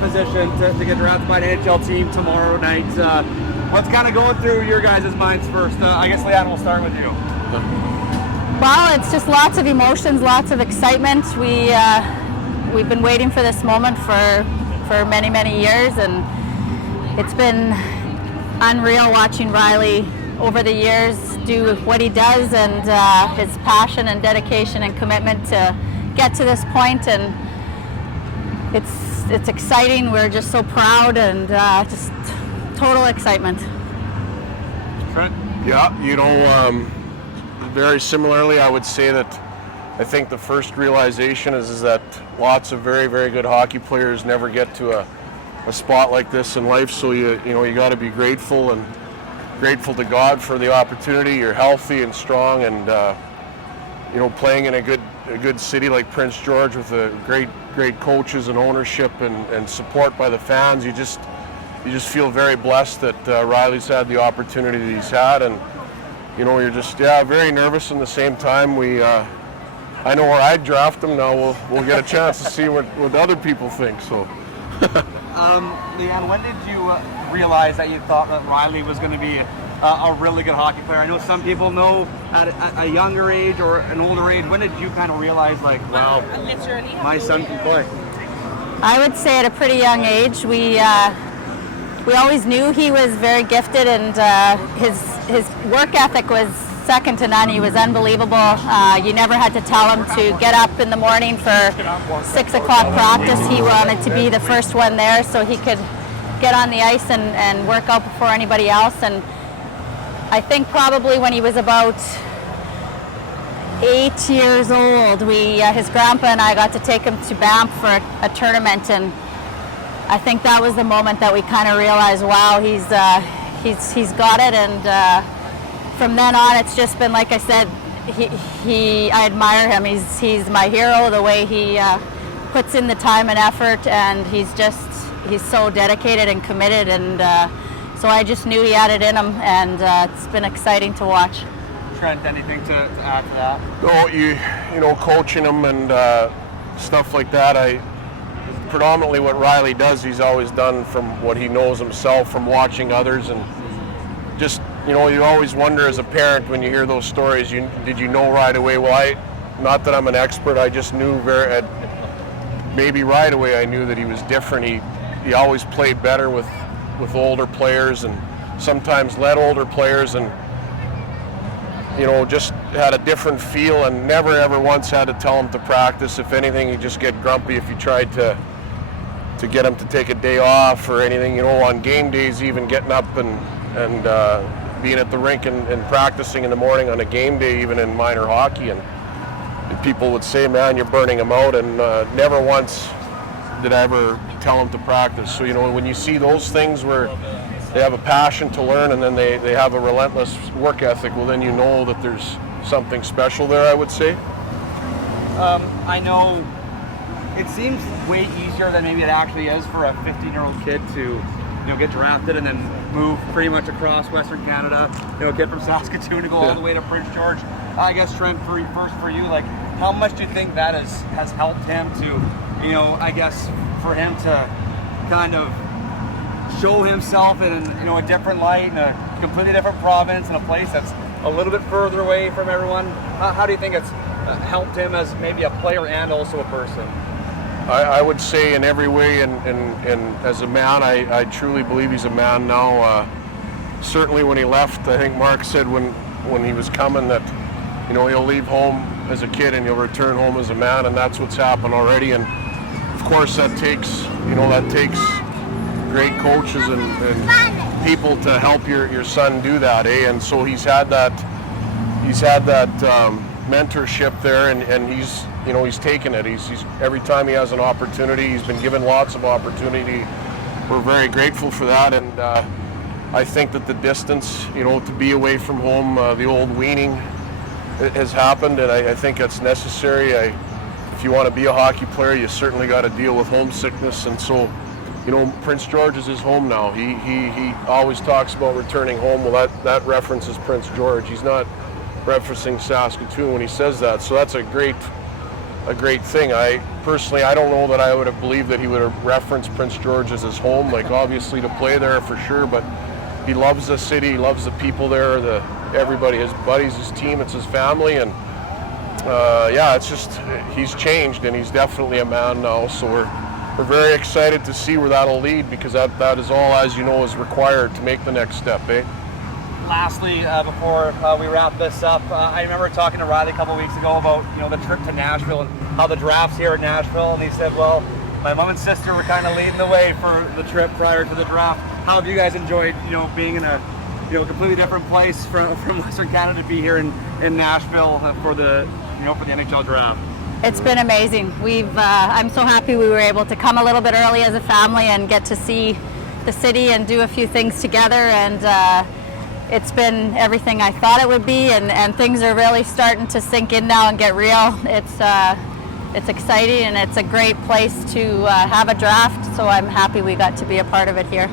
position to get drafted by an NHL team tomorrow night. What's kind of going through your guys' minds first? I guess, LeeAnn, we'll start with you. Well, it's just lots of emotions, lots of excitement. We've been waiting for this moment for many, many years, and it's been unreal watching Riley over the years do what he does, and his passion and dedication and commitment to get to this point. And it's exciting. We're just so proud, and just total excitement. Trent? Yeah, very similarly, I would say that I think the first realization is that lots of very, very good hockey players never get to a spot like this in life. So you got to be grateful to God for the opportunity. You're healthy and strong, and playing in a good city like Prince George with a great coaches and ownership and support by the fans. You just feel very blessed that Riley's had the opportunity that he's had, and you're just very nervous. In the same time, I know where I'd draft him. Now we'll get a chance to see what other people think. So, LeeAnn, when did you realize that you thought that Riley was going to be a really good hockey player? I know some people know at a younger age or an older age. When did you kind of realize, like, wow, my son can play? I would say at a pretty young age. We always knew he was very gifted, and his work ethic was second to none. He was unbelievable. You never had to tell him to get up in the morning for 6 o'clock practice. He wanted to be the first one there so he could get on the ice and work out before anybody else. And I think probably when he was about 8 years old, his grandpa and I got to take him to Banff for a tournament, and I think that was the moment that we kind of realized, wow, he's got it. And from then on, it's just been, like I said, I admire him. He's my hero, the way he puts in the time and effort, and he's so dedicated and committed. And so I just knew he had it in him, and it's been exciting to watch. Trent, anything to add to that? No, coaching him and stuff like that. Predominantly what Riley does, he's always done from what he knows himself, from watching others, and just, you always wonder as a parent when you hear those stories, did you know right away? Well, not that I'm an expert, I just knew maybe right away I knew that he was different. He always played better with older players, and sometimes led older players, and just had a different feel, and never ever once had to tell him to practice. If anything, he'd just get grumpy if you tried to get him to take a day off or anything, on game days, even getting up and being at the rink and practicing in the morning on a game day, even in minor hockey. And people would say, man, you're burning him out. And never once did I ever tell him to practice. So, when you see those things where they have a passion to learn and then they have a relentless work ethic, well, then you know that there's something special there, I would say. I know it seems way easier than maybe it actually is for a 15-year-old kid to get drafted and then move pretty much across Western Canada. A kid from Saskatoon to go all the way to Prince George. I guess, Trent, first for you, like, how much do you think that has helped him to, I guess, for him to kind of show himself in a different light, in a completely different province, in a place that's a little bit further away from everyone? How do you think it's helped him as maybe a player and also a person? I would say in every way, and as a man, I truly believe he's a man now. Certainly when he left, I think Mark said when he was coming that, he'll leave home as a kid and he'll return home as a man, and that's what's happened already. And of course that takes great coaches and people to help your son do that, eh? And so he's had that mentorship there, and he's taken it. He's every time he has an opportunity, he's been given lots of opportunity. We're very grateful for that, and I think that the distance, to be away from home, the old weaning has happened, and I think that's necessary. If you want to be a hockey player, you certainly got to deal with homesickness, and so, Prince George is his home now. He always talks about returning home. Well, that references Prince George. He's not referencing Saskatoon when he says that, so that's a great thing. I personally, I don't know that I would have believed that he would have referenced Prince George as his home. Like, obviously to play there for sure, but he loves the city, he loves the people there, everybody, his buddies, his team, it's his family, and yeah, it's just, he's changed, and he's definitely a man now, so we're very excited to see where that'll lead, because that is all, as you know, is required to make the next step, eh? Lastly, before we wrap this up, I remember talking to Riley a couple weeks ago about the trip to Nashville and how the draft's here in Nashville, and he said, well, my mom and sister were kind of leading the way for the trip prior to the draft. How have you guys enjoyed being in a completely different place from Western Canada to be here in Nashville for the for the NHL draft? It's been amazing. I'm so happy we were able to come a little bit early as a family and get to see the city and do a few things together, and it's been everything I thought it would be, and things are really starting to sink in now and get real. It's exciting, and it's a great place to have a draft, so I'm happy we got to be a part of it here.